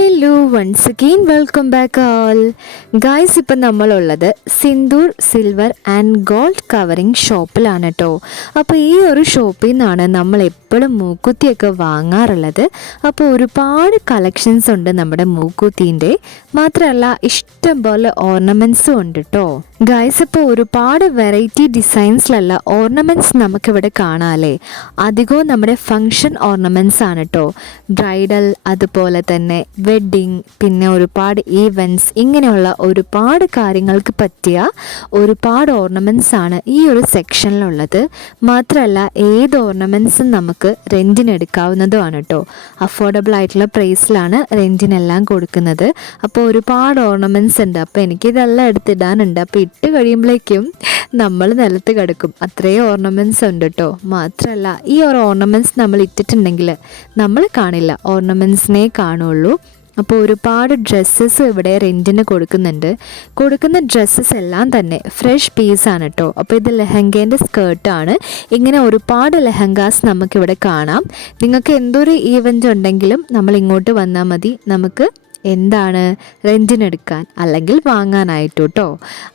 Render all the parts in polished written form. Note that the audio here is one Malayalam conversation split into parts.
Hello once again welcome back all guys. ഇപ്പം നമ്മളുള്ളത് Sindoor silver and gold covering ഷോപ്പിലാണ് കേട്ടോ. അപ്പോൾ ഈ ഒരു ഷോപ്പിൽ നിന്നാണ് നമ്മൾ എപ്പോഴും മൂക്കുത്തിയൊക്കെ വാങ്ങാറുള്ളത്. അപ്പോൾ ഒരുപാട് കളക്ഷൻസ് ഉണ്ട് നമ്മുടെ മൂക്കുത്തീൻ്റെ. മാത്രമല്ല ഇഷ്ടം പോലെ ഓർണമെൻറ്റ്സും ഉണ്ട് കേട്ടോ ഗായ്സ്. ഇപ്പോൾ ഒരുപാട് വെറൈറ്റി ഡിസൈൻസിലുള്ള ഓർണമെൻറ്റ്സ് നമുക്കിവിടെ കാണാമല്ലേ. അധികവും നമ്മുടെ ഫങ്ഷൻ ഓർണമെൻറ്റ്സ് ആണ് കേട്ടോ. ബ്രൈഡൽ, അതുപോലെ തന്നെ വെഡ്ഡിങ്, പിന്നെ ഒരുപാട് ഈവൻറ്റ്സ്, ഇങ്ങനെയുള്ള ഒരുപാട് കാര്യങ്ങൾക്ക് പറ്റിയ ഒരുപാട് ഓർണമെൻറ്റ്സ് ആണ് ഈ ഒരു സെക്ഷനിലുള്ളത്. മാത്രമല്ല ഏത് ഓർണമെൻറ്റ്സും നമുക്ക് റെൻറ്റിന് എടുക്കാവുന്നതുമാണ് കേട്ടോ. അഫോർഡബിൾ ആയിട്ടുള്ള പ്രൈസിലാണ് റെൻറ്റിനെല്ലാം കൊടുക്കുന്നത്. അപ്പോൾ ഒരുപാട് ഓർണമെൻറ്റ്സ് ഉണ്ട്. അപ്പോൾ എനിക്കിതെല്ലാം എടുത്തിടാനുണ്ട്. അപ്പോൾ ഇട്ട് കഴിയുമ്പോഴേക്കും നമ്മൾ നിലത്ത് കിടക്കും, അത്രയും ഓർണമെൻറ്റ്സ് ഉണ്ട് കേട്ടോ. മാത്രമല്ല ഈ ഒരു ഓർണമെൻറ്റ്സ് നമ്മൾ ഇട്ടിട്ടുണ്ടെങ്കിൽ നമ്മൾ കാണില്ല, ഓർണമെൻറ്റ്സിനെ കാണുള്ളൂ. അപ്പോൾ ഒരുപാട് ഡ്രസ്സസ് ഇവിടെ റെൻറ്റിന് കൊടുക്കുന്ന ഡ്രസ്സസ് എല്ലാം തന്നെ ഫ്രഷ് പീസാണ് കേട്ടോ. അപ്പോൾ ഇത് ലെഹങ്കേൻ്റെ സ്കേർട്ടാണ്. ഇങ്ങനെ ഒരുപാട് ലെഹങ്കാസ് നമുക്കിവിടെ കാണാം. നിങ്ങൾക്ക് എന്തൊരു ഈവൻ്റ് ഉണ്ടെങ്കിലും നമ്മൾ ഇങ്ങോട്ട് വന്നാൽ മതി, നമുക്ക് എന്താണ് റെൻറ്റിനെടുക്കാൻ അല്ലെങ്കിൽ വാങ്ങാനായിട്ട് കേട്ടോ.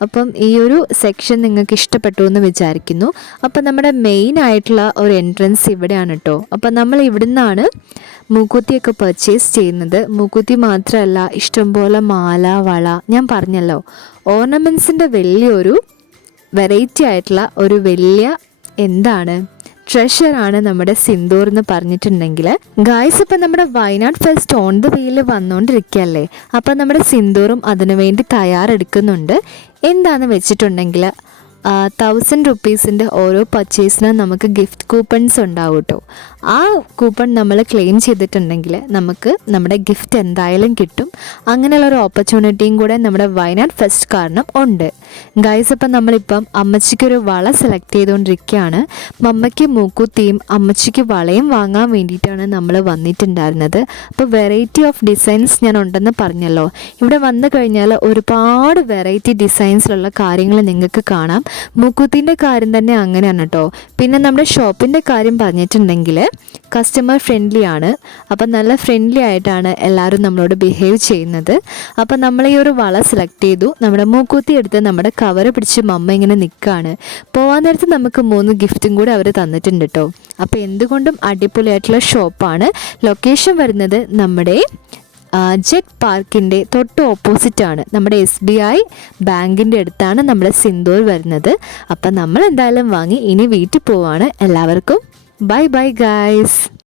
അപ്പം ഈ ഒരു സെക്ഷൻ നിങ്ങൾക്ക് ഇഷ്ടപ്പെട്ടു എന്ന് വിചാരിക്കുന്നു. അപ്പം നമ്മുടെ മെയിൻ ആയിട്ടുള്ള ഒരു എൻട്രൻസ് ഇവിടെയാണ് കേട്ടോ. അപ്പം നമ്മൾ ഇവിടുന്നാണ് മൂക്കുത്തിയൊക്കെ പർച്ചേസ് ചെയ്യുന്നത്. മൂക്കുത്തി മാത്രമല്ല, ഇഷ്ടംപോലെ മാല, വള, ഞാൻ പറഞ്ഞല്ലോ ഓർണമെൻറ്റ്സിൻ്റെ വലിയൊരു വെറൈറ്റി ആയിട്ടുള്ള ഒരു വലിയ എന്താണ് ട്രഷറാണ് നമ്മുടെ സിന്ദൂർ എന്ന് പറഞ്ഞിട്ടുണ്ടെങ്കിൽ ഗായ്സ്. ഇപ്പം നമ്മുടെ Wayanad fest on the wheel വന്നുകൊണ്ടിരിക്കുകയല്ലേ. അപ്പം നമ്മുടെ സിന്ദൂറും അതിനു വേണ്ടി തയ്യാറെടുക്കുന്നുണ്ട്. എന്താണെന്ന് വെച്ചിട്ടുണ്ടെങ്കിൽ 1000 റുപ്പീസിൻ്റെ ഓരോ പർച്ചേസിനും നമുക്ക് ഗിഫ്റ്റ് കൂപ്പൺസ് ഉണ്ടാവും കേട്ടോ. ആ കൂപ്പൺ നമ്മൾ ക്ലെയിം ചെയ്തിട്ടുണ്ടെങ്കിൽ നമുക്ക് നമ്മുടെ ഗിഫ്റ്റ് എന്തായാലും കിട്ടും. അങ്ങനെയുള്ളൊരു ഓപ്പർച്യൂണിറ്റിയും കൂടെ നമ്മുടെ വയനാട് ഫെസ്റ്റ് കാരണം ഉണ്ട് ഗൈസ്. അപ്പം നമ്മളിപ്പം അമ്മച്ചിക്കൊരു വള സെലക്ട് ചെയ്തുകൊണ്ടിരിക്കുകയാണ്. മമ്മയ്ക്ക് മൂക്കുത്തിയും അമ്മച്ചിക്ക് വളയും വാങ്ങാൻ വേണ്ടിയിട്ടാണ് നമ്മൾ വന്നിട്ടുണ്ടായിരുന്നത്. അപ്പോൾ വെറൈറ്റി ഓഫ് ഡിസൈൻസ് ഞാൻ ഉണ്ടെന്ന് പറഞ്ഞല്ലോ. ഇവിടെ വന്നു കഴിഞ്ഞാൽ ഒരുപാട് വെറൈറ്റി ഡിസൈൻസിലുള്ള കാര്യങ്ങൾ നിങ്ങൾക്ക് കാണാം. മൂക്കുത്തിൻ്റെ കാര്യം തന്നെ അങ്ങനെയാണ് കേട്ടോ. പിന്നെ നമ്മുടെ ഷോപ്പിൻ്റെ കാര്യം പറഞ്ഞിട്ടുണ്ടെങ്കിൽ കസ്റ്റമർ ഫ്രണ്ട്ലി ആണ്. അപ്പം നല്ല ഫ്രണ്ട്ലി ആയിട്ടാണ് എല്ലാവരും നമ്മളോട് ബിഹേവ് ചെയ്യുന്നത്. അപ്പം നമ്മൾ ഈ ഒരു വള സെലക്ട് ചെയ്തു. നമ്മുടെ മൂക്കുത്തി എടുത്ത് നമ്മുടെ കവർ പിടിച്ച് മമ്മ ഇങ്ങനെ നിൽക്കുകയാണ്. പോകാൻ നേരത്ത് നമുക്ക് 3 ഗിഫ്റ്റും കൂടി അവർ തന്നിട്ടുണ്ട് കേട്ടോ. അപ്പോൾ എന്തുകൊണ്ടും അടിപൊളിയായിട്ടുള്ള ഷോപ്പാണ്. ലൊക്കേഷൻ വരുന്നത് നമ്മുടെ ജെറ്റ് പാർക്കിൻ്റെ തൊട്ട് ഓപ്പോസിറ്റാണ്. നമ്മുടെ SBI ബാങ്കിൻ്റെ അടുത്താണ് നമ്മുടെ സിന്ദൂർ വരുന്നത്. അപ്പം നമ്മൾ എന്തായാലും വാങ്ങി ഇനി വീട്ടിൽ പോവാണ്. എല്ലാവർക്കും ബൈ ബൈ ഗൈസ്.